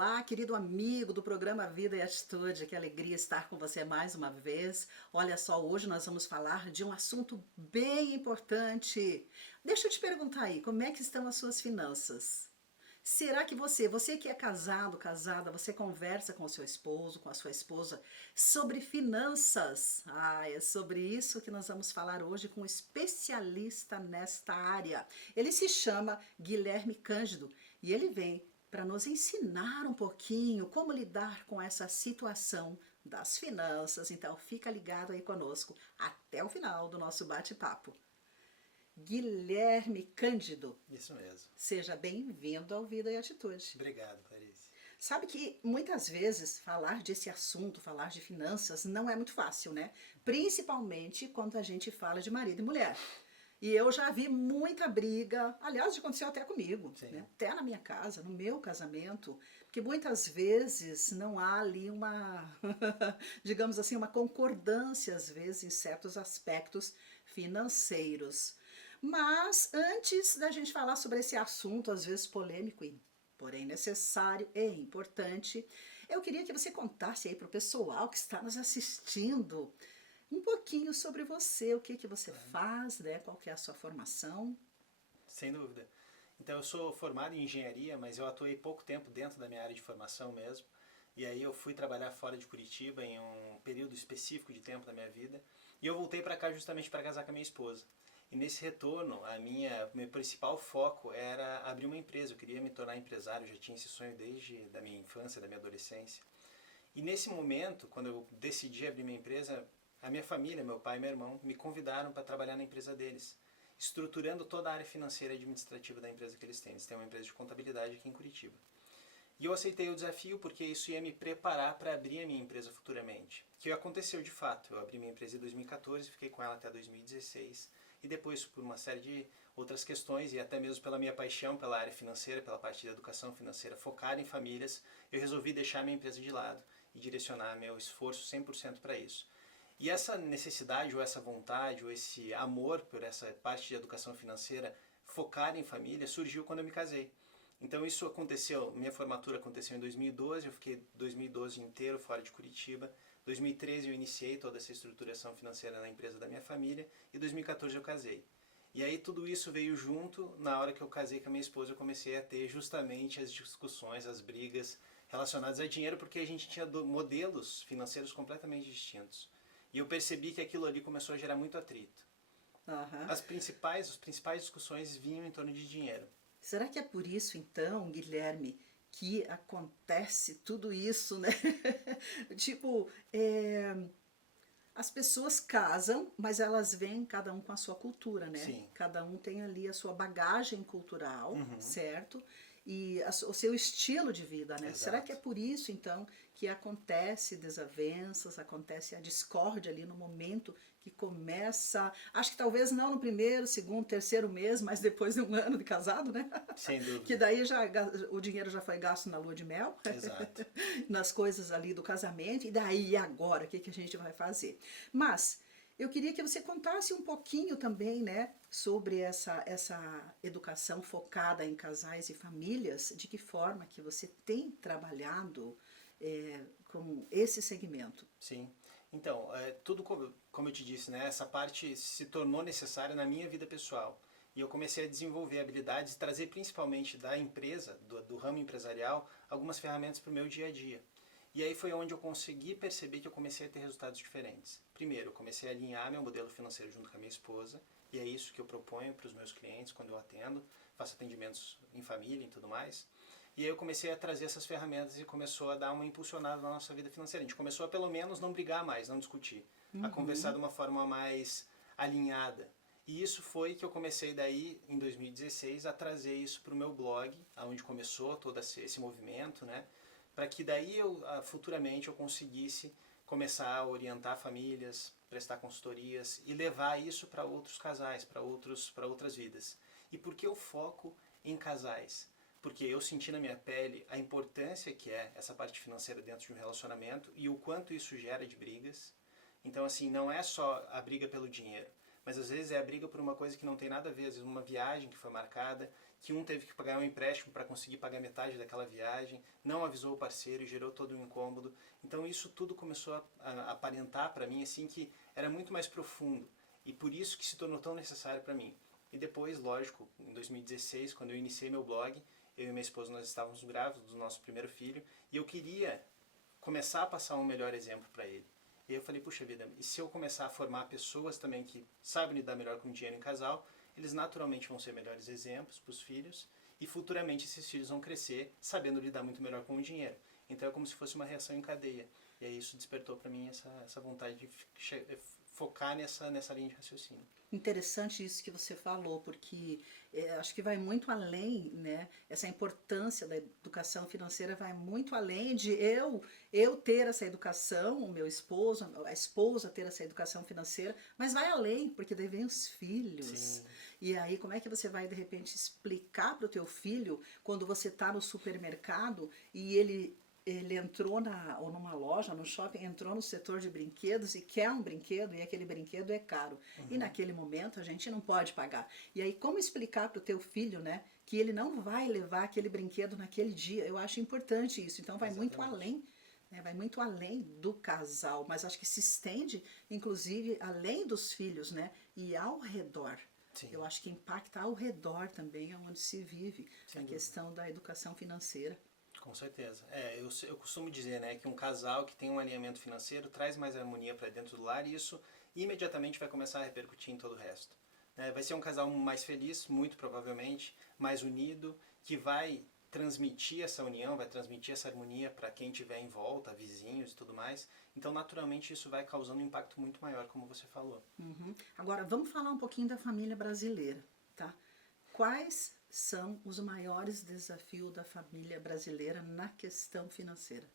Olá, querido amigo do programa Vida e Atitude, que alegria estar com você mais uma vez. Olha só, hoje nós vamos falar de um assunto bem importante. Deixa eu te perguntar aí, como é que estão as suas finanças? Será que você que é casado, casada, você conversa com o seu esposo, com a sua esposa sobre finanças? Ah, é sobre isso que nós vamos falar hoje com um especialista nesta área. Ele se chama Guilherme Cândido e ele vem para nos ensinar um pouquinho como lidar com essa situação das finanças. Então, fica ligado aí conosco até o final do nosso bate-papo. Guilherme Cândido, Isso mesmo. seja bem-vindo ao Vida e Atitude. Obrigado, Clarice. Sabe que muitas vezes falar desse assunto, falar de finanças, não é muito fácil, né? Principalmente quando a gente fala de marido e mulher. E eu já vi muita briga, aliás, já aconteceu até comigo, Sim. né? Até na minha casa, no meu casamento, porque muitas vezes não há ali uma, digamos assim, uma concordância, às vezes, em certos aspectos financeiros. Mas antes da gente falar sobre esse assunto, às vezes polêmico e porém necessário e importante, eu queria que você contasse aí para o pessoal que está nos assistindo um pouquinho sobre você, o que que você faz, né? Qual que é a sua formação? Sem dúvida. Então, eu sou formado em engenharia, mas eu atuei pouco tempo dentro da minha área de formação mesmo. E aí eu fui trabalhar fora de Curitiba em um período específico de tempo da minha vida. E eu voltei para cá justamente para casar com a minha esposa. E nesse retorno, meu principal foco era abrir uma empresa. Eu queria me tornar empresário, eu já tinha esse sonho desde da minha infância, da minha adolescência. E nesse momento, quando eu decidi abrir minha empresa, a minha família, meu pai e meu irmão, me convidaram para trabalhar na empresa deles, estruturando toda a área financeira e administrativa da empresa que eles têm. Eles têm uma empresa de contabilidade aqui em Curitiba. E eu aceitei o desafio porque isso ia me preparar para abrir a minha empresa futuramente. Que aconteceu de fato. Eu abri minha empresa em 2014, fiquei com ela até 2016. E depois, por uma série de outras questões, e até mesmo pela minha paixão pela área financeira, pela parte da educação financeira focada em famílias, eu resolvi deixar minha empresa de lado e direcionar meu esforço 100% para isso. E essa necessidade, ou essa vontade, ou esse amor por essa parte de educação financeira focada em família surgiu quando eu me casei. Então isso aconteceu, minha formatura aconteceu em 2012, eu fiquei 2012 inteiro fora de Curitiba. 2013 eu iniciei toda essa estruturação financeira na empresa da minha família e 2014 eu casei. E aí tudo isso veio junto, na hora que eu casei com a minha esposa eu comecei a ter justamente as discussões, as brigas relacionadas a dinheiro, porque a gente tinha modelos financeiros completamente distintos. E eu percebi que aquilo ali começou a gerar muito atrito. Aham. As principais discussões vinham em torno de dinheiro. Será que é por isso, então, Guilherme, que acontece tudo isso, né? Tipo, as pessoas casam, mas elas vêm cada um com a sua cultura, né? Sim. Cada um tem ali a sua bagagem cultural, Uhum. certo? E o seu estilo de vida, né? Será que é Exato. por isso, então, que acontece desavenças, acontece a discórdia ali no momento que começa, acho que talvez não no primeiro, segundo, terceiro mês, mas depois de um ano de casado, né? Sem Que dúvida. daí já o dinheiro já foi gasto na lua de mel, Exato. nas coisas ali do casamento, e daí agora o que, que a gente vai fazer? Mas eu queria que você contasse um pouquinho também, né, sobre essa educação focada em casais e famílias, de que forma que você tem trabalhado com esse segmento. Sim. Então, tudo como eu te disse, né, essa parte se tornou necessária na minha vida pessoal. E eu comecei a desenvolver habilidades e trazer principalmente da empresa, do ramo empresarial, algumas ferramentas para o meu dia a dia. E aí foi onde eu consegui perceber que eu comecei a ter resultados diferentes. Primeiro, eu comecei a alinhar meu modelo financeiro junto com a minha esposa, e é isso que eu proponho para os meus clientes quando eu atendo, faço atendimentos em família e tudo mais. E aí eu comecei a trazer essas ferramentas e começou a dar uma impulsionada na nossa vida financeira. A gente começou a pelo menos não brigar mais, não discutir, a conversar de uma forma mais alinhada. E isso foi que eu comecei daí, em 2016, a trazer isso para o meu blog, onde começou todo esse movimento, né? Para que daí futuramente eu conseguisse começar a orientar famílias, prestar consultorias e levar isso para outros casais, para outras vidas. E por que eu foco em casais? Porque eu senti na minha pele a importância que é essa parte financeira dentro de um relacionamento e o quanto isso gera de brigas. Então, assim, não é só a briga pelo dinheiro, mas às vezes é a briga por uma coisa que não tem nada a ver, às vezes uma viagem que foi marcada que um teve que pagar um empréstimo para conseguir pagar metade daquela viagem, não avisou o parceiro e gerou todo um incômodo. Então isso tudo começou a aparentar para mim assim que era muito mais profundo e por isso que se tornou tão necessário para mim. E depois, lógico, em 2016, quando eu iniciei meu blog, eu e minha esposa nós estávamos grávidos do nosso primeiro filho e eu queria começar a passar um melhor exemplo para ele. E aí eu falei, puxa vida, e se eu começar a formar pessoas também que sabem lidar melhor com dinheiro em casal, eles naturalmente vão ser melhores exemplos para os filhos e futuramente esses filhos vão crescer sabendo lidar muito melhor com o dinheiro. Então é como se fosse uma reação em cadeia. E aí isso despertou para mim essa vontade de focar nessa linha de raciocínio. Interessante isso que você falou, porque acho que vai muito além, né? Essa importância da educação financeira vai muito além de eu ter essa educação, o meu esposo, a esposa ter essa educação financeira, mas vai além, porque daí vem os filhos. Sim. E aí, como é que você vai, de repente, explicar para o teu filho, quando você está no supermercado e ele entrou ou numa loja, no shopping, entrou no setor de brinquedos e quer um brinquedo e aquele brinquedo é caro. E naquele momento a gente não pode pagar. E aí como explicar para o teu filho, né, que ele não vai levar aquele brinquedo naquele dia? Eu acho importante isso. Então vai muito além, né, vai muito além do casal, mas acho que se estende, inclusive, além dos filhos, né, e ao redor. Sim. Eu acho que impacta ao redor também, onde se vive Sem a dúvida. questão da educação financeira. Com certeza. Eu costumo dizer, né, que um casal que tem um alinhamento financeiro traz mais harmonia para dentro do lar e isso imediatamente vai começar a repercutir em todo o resto. Vai ser um casal mais feliz, muito provavelmente, mais unido, que vai transmitir essa união, vai transmitir essa harmonia para quem estiver em volta, vizinhos e tudo mais. Então, naturalmente, isso vai causando um impacto muito maior, como você falou. Uhum. Agora, vamos falar um pouquinho da família brasileira, tá? Quais são os maiores desafios da família brasileira na questão financeira?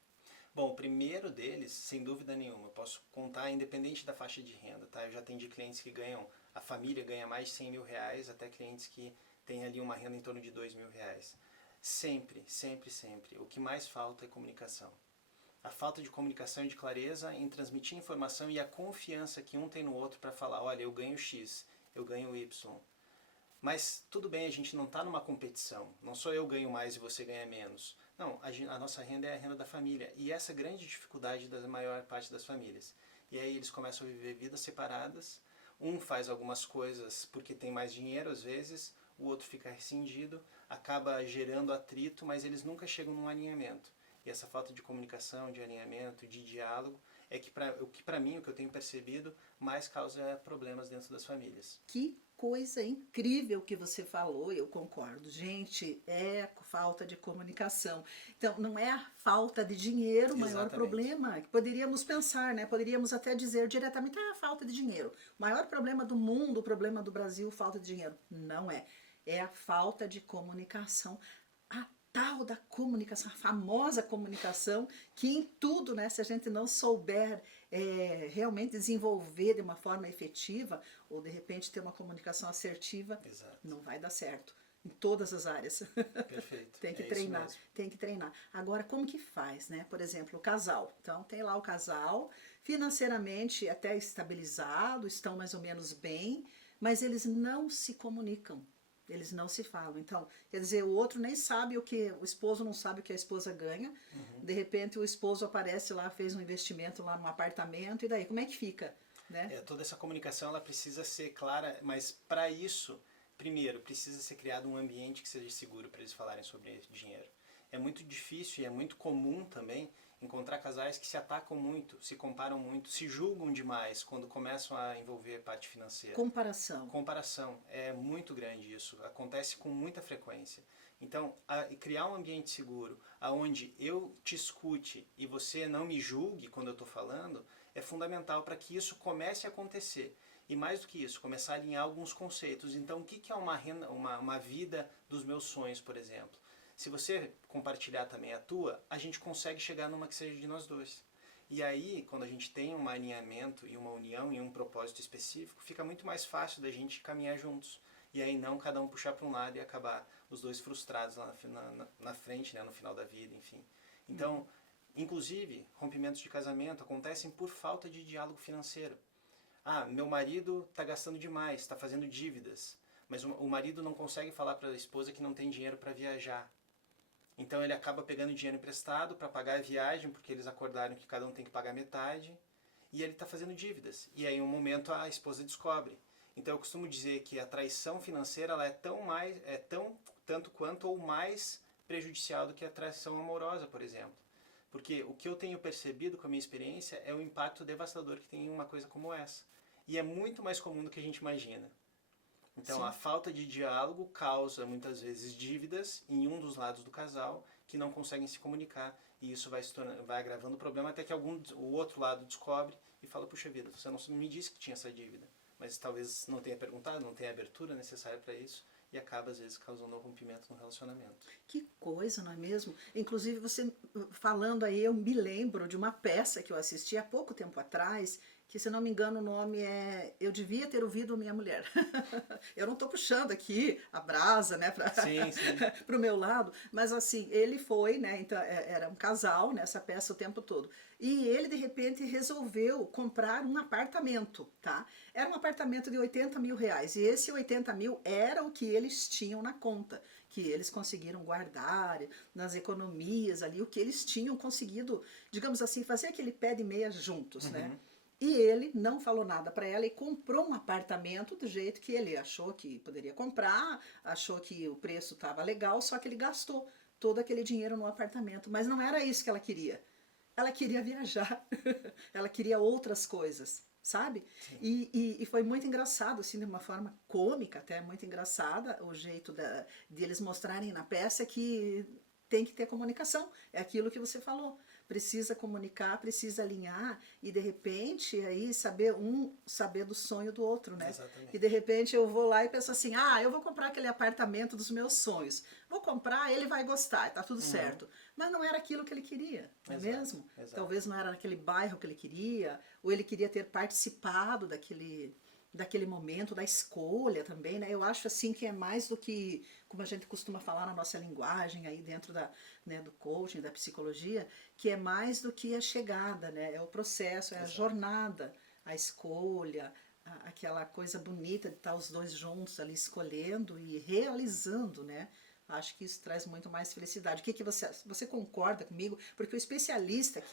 Bom, o primeiro deles, sem dúvida nenhuma, eu posso contar independente da faixa de renda, tá? Eu já atendi clientes que ganham, a família ganha mais de 100 mil reais, até clientes que têm ali uma renda em torno de 2 mil reais. Sempre, sempre, sempre, o que mais falta é comunicação. A falta de comunicação e de clareza em transmitir informação e a confiança que um tem no outro para falar, olha, eu ganho X, eu ganho Y. Mas tudo bem, a gente não está numa competição. Não sou eu ganho mais e você ganha menos. Não, a nossa renda é a renda da família. E essa é a grande dificuldade da maior parte das famílias. E aí eles começam a viver vidas separadas. Um faz algumas coisas porque tem mais dinheiro às vezes, o outro fica rescindido, acaba gerando atrito, mas eles nunca chegam num alinhamento. E essa falta de comunicação, de alinhamento, de diálogo, é que para mim, o que eu tenho percebido, mais causa problemas dentro das famílias. Que coisa incrível que você falou, eu concordo. Gente, é falta de comunicação. Então, não é a falta de dinheiro o maior Exatamente. problema. Poderíamos pensar, né? Poderíamos até dizer diretamente, a falta de dinheiro. O maior problema do mundo, o problema do Brasil, falta de dinheiro. Não é. É a falta de comunicação. A tal da comunicação, a famosa comunicação, que em tudo, né, se a gente não souber realmente desenvolver de uma forma efetiva, ou de repente ter uma comunicação assertiva, Exato. não vai dar certo. Em todas as áreas. Perfeito. Tem que É treinar, isso mesmo. tem que treinar. Agora, como que faz, né? Por exemplo, o casal. Então, tem lá o casal, financeiramente até estabilizado, estão mais ou menos bem, mas eles não se comunicam. Eles não se falam. Então, quer dizer, o outro nem sabe o esposo não sabe o que a esposa ganha. De repente, o esposo aparece lá, fez um investimento lá num apartamento, e daí, como é que fica? Né? Toda essa comunicação ela precisa ser clara, mas para isso, primeiro, precisa ser criado um ambiente que seja seguro para eles falarem sobre dinheiro. É muito difícil e é muito comum também encontrar casais que se atacam muito, se comparam muito, se julgam demais quando começam a envolver parte financeira. Comparação. É muito grande isso. Acontece com muita frequência. Então, criar um ambiente seguro, onde eu te escute e você não me julgue quando eu estou falando, é fundamental para que isso comece a acontecer. E mais do que isso, começar a alinhar alguns conceitos. Então, o que é uma vida dos meus sonhos, por exemplo? Se você compartilhar também a tua, a gente consegue chegar numa que seja de nós dois. E aí, quando a gente tem um alinhamento e uma união e um propósito específico, fica muito mais fácil da gente caminhar juntos. E aí não cada um puxar para um lado e acabar os dois frustrados lá na frente, né, no final da vida, enfim. Então, inclusive, rompimentos de casamento acontecem por falta de diálogo financeiro. Ah, meu marido está gastando demais, está fazendo dívidas. mas o marido não consegue falar para a esposa que não tem dinheiro para viajar. Então ele acaba pegando dinheiro emprestado para pagar a viagem, porque eles acordaram que cada um tem que pagar metade, e ele está fazendo dívidas. E aí, em um momento, a esposa descobre. Então eu costumo dizer que a traição financeira ela é tanto quanto ou mais prejudicial do que a traição amorosa, por exemplo. Porque o que eu tenho percebido com a minha experiência é o impacto devastador que tem uma coisa como essa. E é muito mais comum do que a gente imagina. Então, Sim. a falta de diálogo causa, muitas vezes, dívidas em um dos lados do casal que não conseguem se comunicar. E isso vai agravando o problema até que o outro lado descobre e fala, puxa vida, você não me disse que tinha essa dívida. Mas talvez não tenha perguntado, não tenha abertura necessária para isso. E acaba, às vezes, causando um rompimento no relacionamento. Que coisa, não é mesmo? Inclusive, você falando aí, eu me lembro de uma peça que eu assisti há pouco tempo atrás, que, se não me engano, o nome é Eu Devia Ter Ouvido Minha Mulher. Eu não estou puxando aqui a brasa, né, para Sim, sim. o meu lado, mas assim, ele foi, né, então era um casal nessa peça o tempo todo. E ele, de repente, resolveu comprar um apartamento, tá? Era um apartamento de 80 mil reais, e esse 80 mil era o que eles tinham na conta, que eles conseguiram guardar nas economias ali, o que eles tinham conseguido, digamos assim, fazer aquele pé de meia juntos, né? Uhum. E ele não falou nada para ela e comprou um apartamento do jeito que ele achou que poderia comprar, achou que o preço estava legal, só que ele gastou todo aquele dinheiro no apartamento. Mas não era isso que ela queria. Ela queria viajar, ela queria outras coisas, sabe? Sim. E foi muito engraçado, assim, de uma forma cômica até, muito engraçada, o jeito de eles mostrarem na peça que tem que ter comunicação, é aquilo que você falou. Precisa comunicar, precisa alinhar e de repente aí saber do sonho do outro, né? E de Exatamente. repente eu vou lá e penso assim, eu vou comprar aquele apartamento dos meus sonhos. Vou comprar, ele vai gostar, tá tudo Uhum. certo. Mas não era aquilo que ele queria, não é Exato, mesmo? exato. Talvez não era naquele bairro que ele queria, ou ele queria ter participado daquele momento, da escolha também, né? Eu acho assim que é mais do que, como a gente costuma falar na nossa linguagem aí dentro né, do coaching, da psicologia, que é mais do que a chegada, né? É o processo, é a Exato. jornada, a escolha, aquela coisa bonita de estar os dois juntos ali escolhendo e realizando, né? Acho que isso traz muito mais felicidade. O que você concorda comigo? Porque o especialista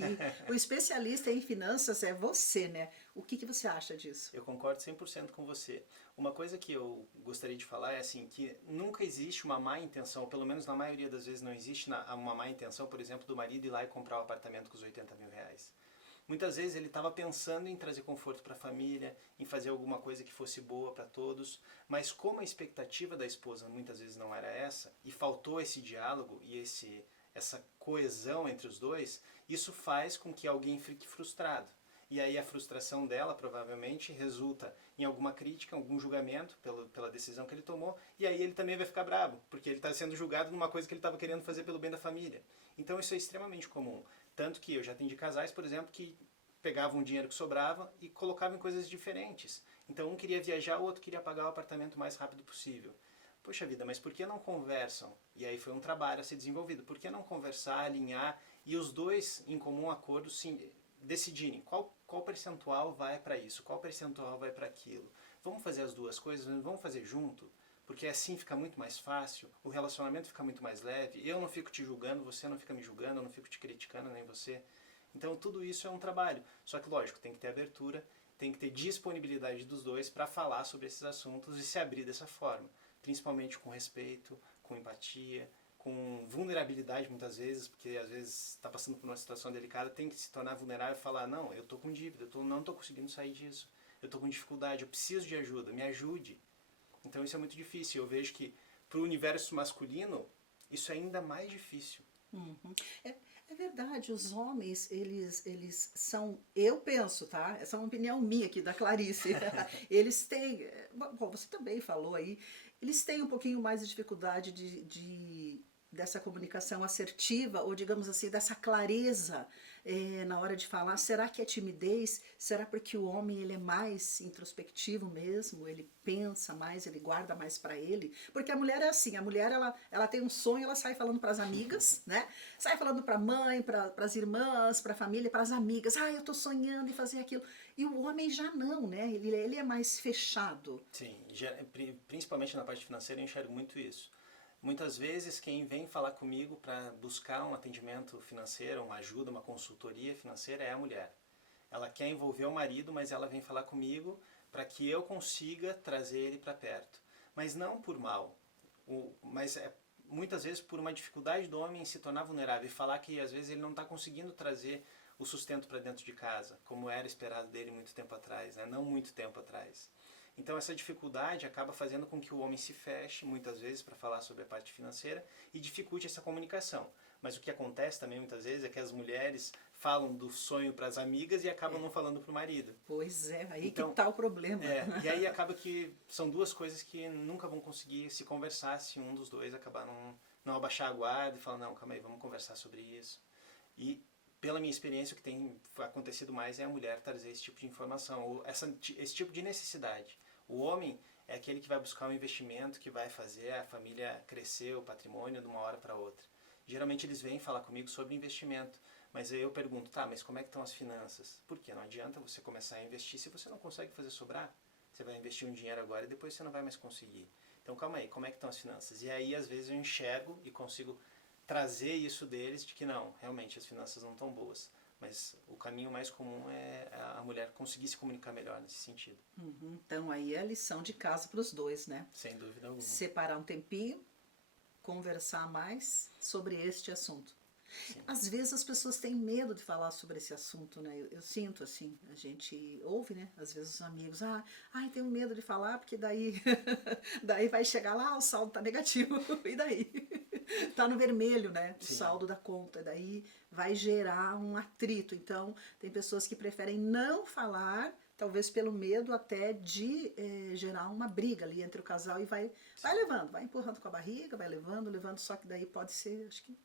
em finanças é você, né? O que você acha disso? Eu concordo 100% com você. Uma coisa que eu gostaria de falar é assim, que nunca existe uma má intenção, ou pelo menos na maioria das vezes não existe uma má intenção, por exemplo, do marido ir lá e comprar o apartamento com os 80 mil reais. Muitas vezes ele estava pensando em trazer conforto para a família, em fazer alguma coisa que fosse boa para todos, mas como a expectativa da esposa muitas vezes não era essa, e faltou esse diálogo e essa coesão entre os dois, isso faz com que alguém fique frustrado. E aí a frustração dela provavelmente resulta em alguma crítica, algum julgamento pela decisão que ele tomou, e aí ele também vai ficar bravo, porque ele está sendo julgado numa coisa que ele estava querendo fazer pelo bem da família. Então isso é extremamente comum. Tanto que eu já atendi casais, por exemplo, que pegavam o dinheiro que sobrava e colocavam em coisas diferentes. Então um queria viajar, o outro queria pagar o apartamento o mais rápido possível. Poxa vida, mas por que não conversam? E aí foi um trabalho a ser desenvolvido. Por que não conversar, alinhar e os dois, em comum acordo, sim, decidirem qual percentual vai para isso, qual percentual vai para aquilo. Vamos fazer as duas coisas, vamos fazer junto? Porque assim fica muito mais fácil, o relacionamento fica muito mais leve, eu não fico te julgando, você não fica me julgando, eu não fico te criticando, nem você. Então tudo isso é um trabalho. Só que lógico, tem que ter abertura, tem que ter disponibilidade dos dois para falar sobre esses assuntos e se abrir dessa forma. Principalmente com respeito, com empatia, com vulnerabilidade muitas vezes, porque às vezes está passando por uma situação delicada, tem que se tornar vulnerável e falar, não, eu estou com dívida, não estou conseguindo sair disso, eu estou com dificuldade, eu preciso de ajuda, me ajude. Então isso é muito difícil. Eu vejo que para o universo masculino isso é ainda mais difícil. Uhum. É verdade, os homens, eles são, eu penso, tá? Essa é uma opinião minha aqui, da Clarice. Eles têm, bom, você também falou aí, eles têm um pouquinho mais de dificuldade dessa comunicação assertiva, ou digamos assim, dessa clareza na hora de falar. Será que é timidez? Será porque o homem ele é mais introspectivo mesmo? Ele pensa mais, ele guarda mais para ele? Porque a mulher é assim, a mulher ela tem um sonho, ela sai falando para as amigas, né? Sai falando para a mãe, para as irmãs, para a família, para as amigas. Eu tô sonhando em fazer aquilo. E o homem já não, né? Ele é mais fechado. Sim, principalmente na parte financeira eu enxergo muito isso. Muitas vezes quem vem falar comigo para buscar um atendimento financeiro, uma ajuda, uma consultoria financeira é a mulher. Ela quer envolver o marido, mas ela vem falar comigo para que eu consiga trazer ele para perto. Mas não por mal, mas é muitas vezes por uma dificuldade do homem em se tornar vulnerável e falar que às vezes ele não está conseguindo trazer o sustento para dentro de casa, como era esperado dele muito tempo atrás, né? Não muito tempo atrás. Então essa dificuldade acaba fazendo com que o homem se feche muitas vezes para falar sobre a parte financeira e dificulte essa comunicação. Mas o que acontece também muitas vezes é que as mulheres falam do sonho para as amigas e acabam não falando para o marido. Pois é, aí Então, que tá o problema. e aí acaba que são duas coisas que nunca vão conseguir se conversar se um dos dois acabar não abaixar a guarda e falar, não, calma aí, vamos conversar sobre isso. E pela minha experiência, o que tem acontecido mais é a mulher trazer esse tipo de informação, ou esse tipo de necessidade. O homem é aquele que vai buscar um investimento que vai fazer a família crescer, o patrimônio de uma hora para outra. Geralmente eles vêm falar comigo sobre investimento, mas aí eu pergunto, tá, mas como é que estão as finanças? Porque não adianta você começar a investir se você não consegue fazer sobrar. Você vai investir um dinheiro agora e depois você não vai mais conseguir. Então calma aí, como é que estão as finanças? E aí às vezes eu enxergo e consigo trazer isso deles de que não, realmente as finanças não estão boas. Mas o caminho mais comum é a mulher conseguir se comunicar melhor nesse sentido. Então aí é a lição de casa para os dois, né? Sem dúvida alguma. Separar um tempinho, conversar mais sobre este assunto. Sim. Às vezes as pessoas têm medo de falar sobre esse assunto, né? Eu sinto assim, a gente ouve, né? Às vezes os amigos, ai, tenho medo de falar porque daí, daí vai chegar lá, o saldo tá negativo, e daí? Tá no vermelho, né? O Sim. saldo da conta, daí vai gerar um atrito. Então, tem pessoas que preferem não falar, talvez pelo medo até de gerar uma briga ali entre o casal e vai levando, vai empurrando com a barriga, vai levando, só que daí pode ser, acho que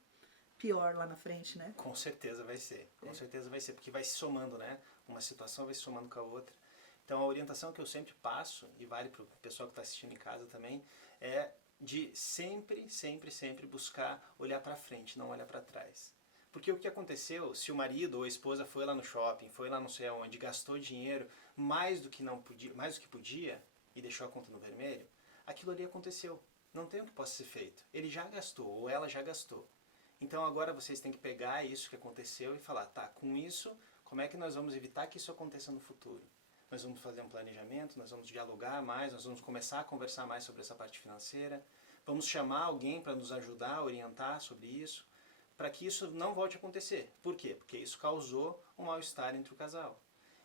pior lá na frente, né? Com certeza vai ser, certeza vai ser, porque vai se somando, né? Uma situação vai se somando com a outra. Então a orientação que eu sempre passo, e vale para o pessoal que está assistindo em casa também, é de sempre, sempre, sempre buscar olhar para frente, não olhar para trás. Porque o que aconteceu, se o marido ou a esposa foi lá no shopping, foi lá não sei aonde, gastou dinheiro mais do que não podia, mais do que podia e deixou a conta no vermelho, aquilo ali aconteceu. Não tem o que possa ser feito. Ele já gastou ou ela já gastou. Então agora vocês têm que pegar isso que aconteceu e falar, tá, com isso, como é que nós vamos evitar que isso aconteça no futuro? Nós vamos fazer um planejamento, nós vamos dialogar mais, nós vamos começar a conversar mais sobre essa parte financeira, vamos chamar alguém para nos ajudar, orientar sobre isso, para que isso não volte a acontecer. Por quê? Porque isso causou um mal-estar entre o casal.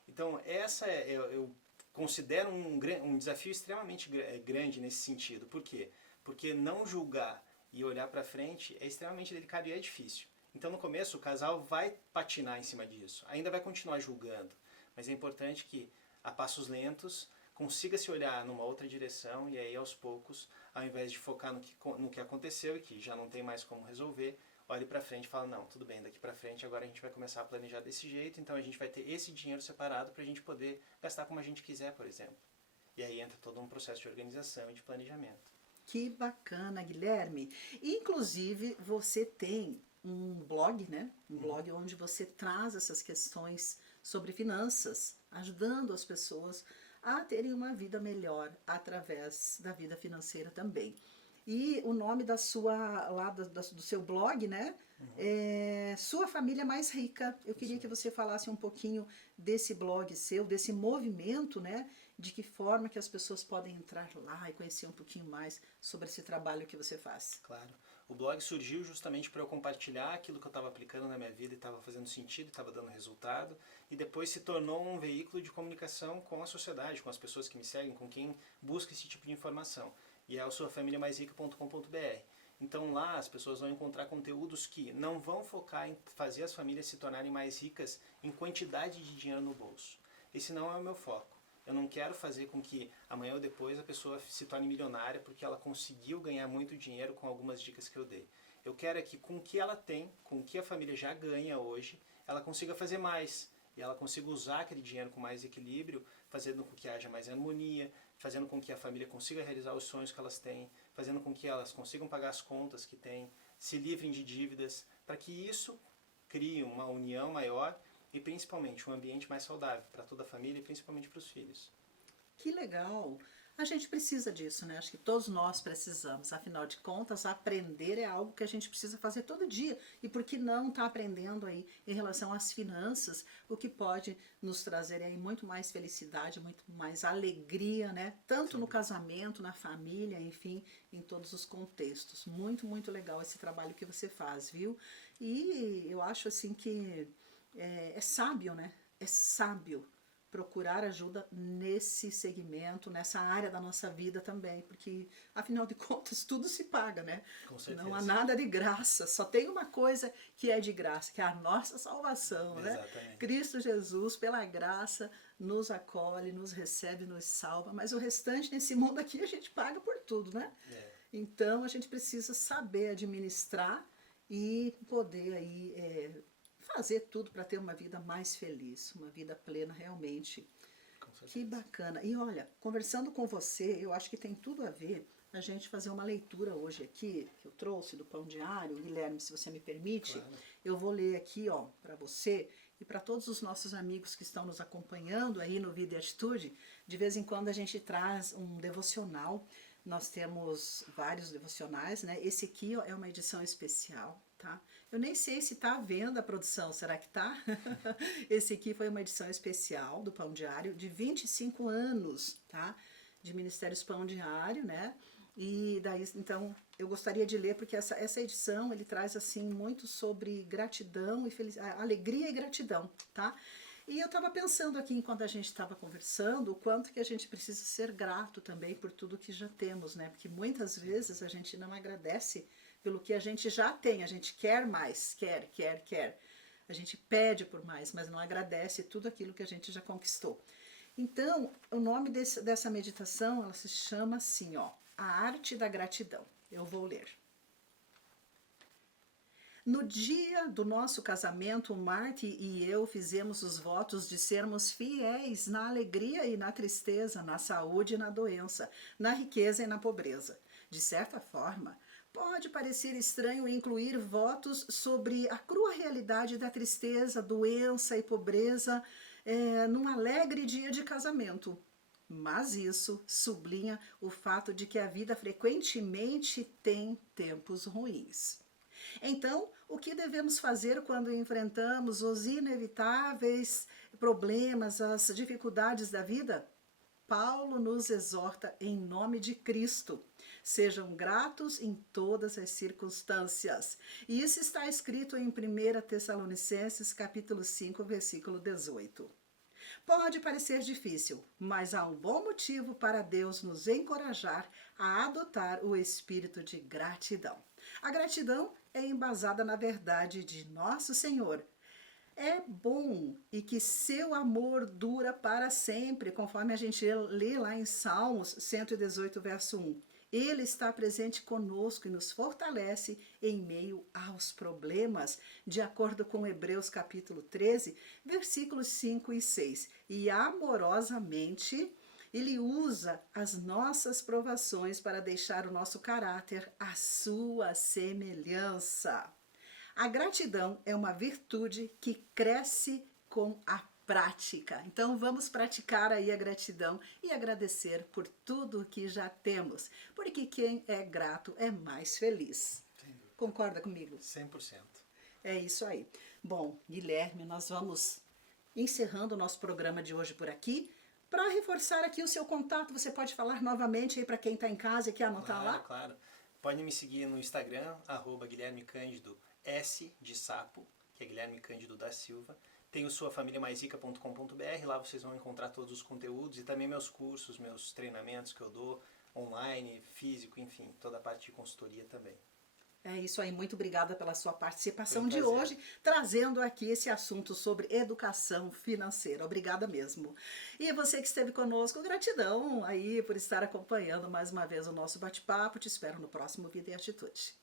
Então eu considero um desafio extremamente grande nesse sentido. Por quê? Porque não julgar e olhar para frente é extremamente delicado e é difícil. Então no começo o casal vai patinar em cima disso, ainda vai continuar julgando, mas é importante que a passos lentos consiga se olhar numa outra direção e aí aos poucos, ao invés de focar no que aconteceu e que já não tem mais como resolver, olhe para frente e fala, não, tudo bem, daqui para frente agora a gente vai começar a planejar desse jeito, então a gente vai ter esse dinheiro separado para a gente poder gastar como a gente quiser, por exemplo. E aí entra todo um processo de organização e de planejamento. Que bacana, Guilherme. Inclusive, você tem um blog, né? Um blog onde você traz essas questões sobre finanças, ajudando as pessoas a terem uma vida melhor através da vida financeira também. E o nome da sua, lá do seu blog, né? É Sua Família Mais Rica. Eu queria que você falasse um pouquinho desse blog seu, desse movimento, né? De que forma que as pessoas podem entrar lá e conhecer um pouquinho mais sobre esse trabalho que você faz. Claro. O blog surgiu justamente para eu compartilhar aquilo que eu estava aplicando na minha vida e estava fazendo sentido, estava dando resultado, e depois se tornou um veículo de comunicação com a sociedade, com as pessoas que me seguem, com quem busca esse tipo de informação. E é o suafamiliamaisrica.com.br. Então lá as pessoas vão encontrar conteúdos que não vão focar em fazer as famílias se tornarem mais ricas em quantidade de dinheiro no bolso. Esse não é o meu foco. Eu não quero fazer com que amanhã ou depois a pessoa se torne milionária porque ela conseguiu ganhar muito dinheiro com algumas dicas que eu dei. Eu quero é que com o que ela tem, com o que a família já ganha hoje, ela consiga fazer mais. E ela consiga usar aquele dinheiro com mais equilíbrio, fazendo com que haja mais harmonia, fazendo com que a família consiga realizar os sonhos que elas têm, fazendo com que elas consigam pagar as contas que têm, se livrem de dívidas, para que isso crie uma união maior e principalmente um ambiente mais saudável para toda a família e principalmente para os filhos. Que legal! A gente precisa disso, né? Acho que todos nós precisamos. Afinal de contas, aprender é algo que a gente precisa fazer todo dia. E por que não estar aprendendo aí em relação às finanças, o que pode nos trazer aí muito mais felicidade, muito mais alegria, né? Tanto Sem no dúvida. casamento, na família, enfim, em todos os contextos. Muito, muito legal esse trabalho que você faz, viu? E eu acho assim que é sábio, né? É sábio procurar ajuda nesse segmento, nessa área da nossa vida também, porque afinal de contas tudo se paga, né? Com Não há certeza. nada de graça, só tem uma coisa que é de graça, que é a nossa salvação, né? Exatamente. Cristo Jesus, pela graça, nos acolhe, nos recebe, nos salva, mas o restante nesse mundo aqui a gente paga por tudo, né? É, Então a gente precisa saber administrar e poder aí fazer tudo para ter uma vida mais feliz, uma vida plena realmente. com Que certeza. bacana. E olha, conversando com você, eu acho que tem tudo a ver a gente fazer uma leitura hoje aqui, que eu trouxe do Pão Diário. Guilherme, se você me permite, Claro. eu vou ler aqui, ó, para você e para todos os nossos amigos que estão nos acompanhando aí no Vida e Atitude. De vez em quando a gente traz um devocional. Nós temos vários devocionais, né? Esse aqui, ó, é uma edição especial, tá? Eu nem sei se está à venda a produção, será que tá? Esse aqui foi uma edição especial do Pão Diário de 25 anos, tá? De Ministérios Pão Diário, né? E daí, então, eu gostaria de ler porque essa edição ele traz assim muito sobre gratidão e alegria e gratidão, tá? E eu estava pensando aqui enquanto a gente estava conversando o quanto que a gente precisa ser grato também por tudo que já temos, né? Porque muitas Sem vezes dúvida. a gente não agradece pelo que a gente já tem, a gente quer mais, quer. A gente pede por mais, mas não agradece tudo aquilo que a gente já conquistou. Então, o nome dessa meditação, ela se chama assim, ó, A Arte da Gratidão. Eu vou ler. No dia do nosso casamento, Marte e eu fizemos os votos de sermos fiéis na alegria e na tristeza, na saúde e na doença, na riqueza e na pobreza. De certa forma, pode parecer estranho incluir votos sobre a crua realidade da tristeza, doença e pobreza num alegre dia de casamento. Mas isso sublinha o fato de que a vida frequentemente tem tempos ruins. Então, o que devemos fazer quando enfrentamos os inevitáveis problemas, as dificuldades da vida? Paulo nos exorta em nome de Cristo. Sejam gratos em todas as circunstâncias. E isso está escrito em 1 Tessalonicenses, capítulo 5, versículo 18. Pode parecer difícil, mas há um bom motivo para Deus nos encorajar a adotar o espírito de gratidão. A gratidão é embasada na verdade de nosso Senhor. É bom e que seu amor dura para sempre, conforme a gente lê lá em Salmos 118, verso 1. Ele está presente conosco e nos fortalece em meio aos problemas, de acordo com Hebreus capítulo 13, versículos 5 e 6. E amorosamente ele usa as nossas provações para deixar o nosso caráter à sua semelhança. A gratidão é uma virtude que cresce com a prática. Então vamos praticar aí a gratidão e agradecer por tudo que já temos, porque quem é grato é mais feliz. Sem dúvida. Concorda comigo? 100%. É isso aí. Bom, Guilherme, nós vamos encerrando o nosso programa de hoje por aqui. Para reforçar aqui o seu contato, você pode falar novamente aí para quem está em casa e quer anotar Claro, lá? claro. Pode me seguir no Instagram, Guilherme Cândido S de sapo, que é Guilherme Cândido da Silva. Tem o suafamiliamaisrica.com.br, lá vocês vão encontrar todos os conteúdos e também meus cursos, meus treinamentos que eu dou online, físico, enfim, toda a parte de consultoria também. É isso aí, muito obrigada pela sua Foi participação um de prazer. hoje, trazendo aqui esse assunto sobre educação financeira. Obrigada mesmo. E você que esteve conosco, gratidão aí por estar acompanhando mais uma vez o nosso bate-papo. Te espero no próximo Vida e Atitude.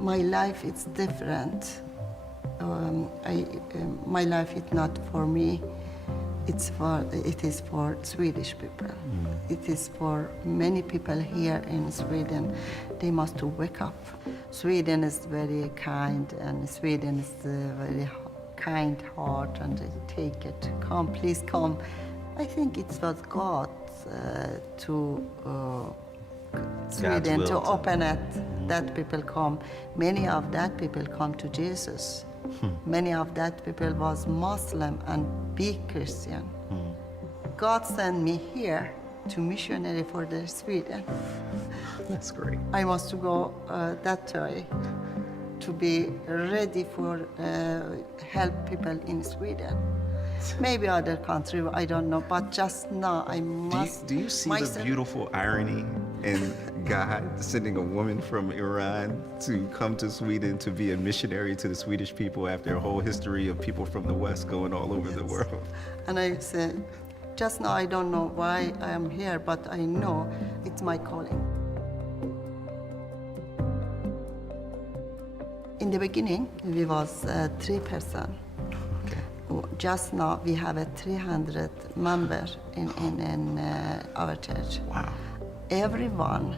My life is different. My life is not for me. It is for Swedish people. It is for many people here in Sweden. They must wake up. Sweden is very kind, and Sweden is very kind heart, and they take it. Come, please come. I think it was God to Sweden to open it, that people come. Many of that people come to Jesus. Many of that people was Muslim and big Christian. God sent me here to missionary for the Sweden. That's great. I must to go that way to be ready for help people in Sweden. Maybe other country, I don't know, but just now I must. Do you see the beautiful irony in God sending a woman from Iran to come to Sweden to be a missionary to the Swedish people after a whole history of people from the West going all over the world? And I said, just now I don't know why I am here, but I know it's my calling. In the beginning, we was 3 persons. Just now we have 300 members in our church. Wow. Everyone,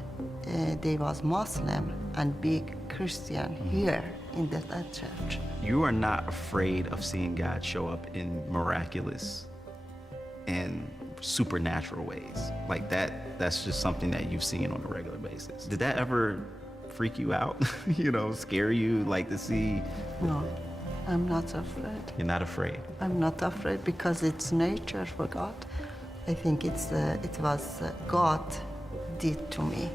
they was Muslim and big Christian here in that church. You are not afraid of seeing God show up in miraculous and supernatural ways. Like that's just something that you've seen on a regular basis. Did that ever freak you out? Scare you, like to see? No. I'm not afraid. You're not afraid? I'm not afraid because it's nature for God. I think it was God did to me.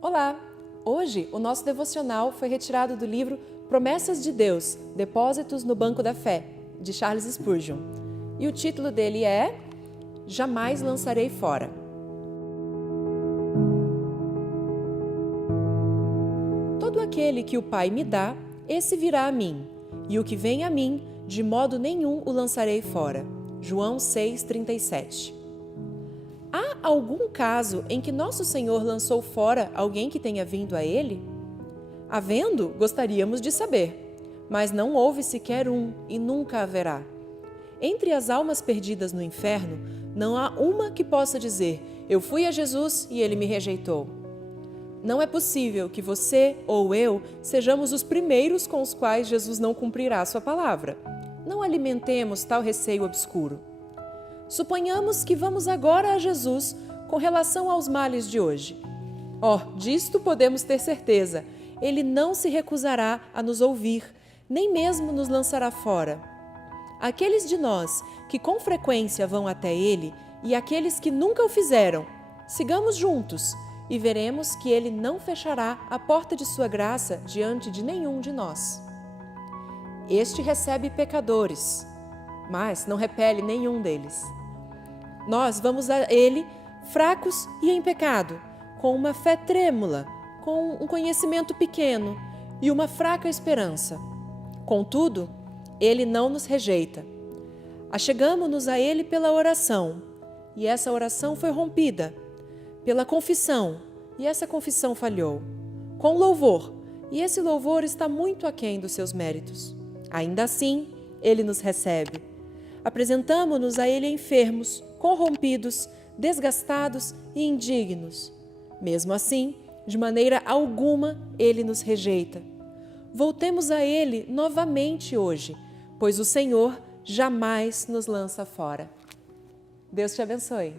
Olá! Hoje, o nosso devocional foi retirado do livro Promessas de Deus, Depósitos no Banco da Fé, de Charles Spurgeon. E o título dele é Jamais Lançarei Fora. Todo aquele que o Pai me dá, esse virá a mim, e o que vem a mim, de modo nenhum o lançarei fora. João 6,37. Há algum caso em que Nosso Senhor lançou fora alguém que tenha vindo a Ele? Havendo, gostaríamos de saber, mas não houve sequer um e nunca haverá. Entre as almas perdidas no inferno, não há uma que possa dizer, eu fui a Jesus e Ele me rejeitou. Não é possível que você ou eu sejamos os primeiros com os quais Jesus não cumprirá a sua palavra. Não alimentemos tal receio obscuro. Suponhamos que vamos agora a Jesus com relação aos males de hoje. Disto podemos ter certeza, Ele não se recusará a nos ouvir, nem mesmo nos lançará fora. Aqueles de nós que com frequência vão até Ele e aqueles que nunca o fizeram, sigamos juntos e veremos que Ele não fechará a porta de sua graça diante de nenhum de nós. Este recebe pecadores, mas não repele nenhum deles. Nós vamos a Ele fracos e em pecado, com uma fé trêmula, com um conhecimento pequeno e uma fraca esperança. Contudo, Ele não nos rejeita. Achegamo-nos a Ele pela oração, e essa oração foi rompida, pela confissão, e essa confissão falhou, com louvor, e esse louvor está muito aquém dos seus méritos. Ainda assim, Ele nos recebe. Apresentamo-nos a Ele enfermos, corrompidos, desgastados e indignos. Mesmo assim, de maneira alguma, Ele nos rejeita. Voltemos a Ele novamente hoje, pois o Senhor jamais nos lança fora. Deus te abençoe.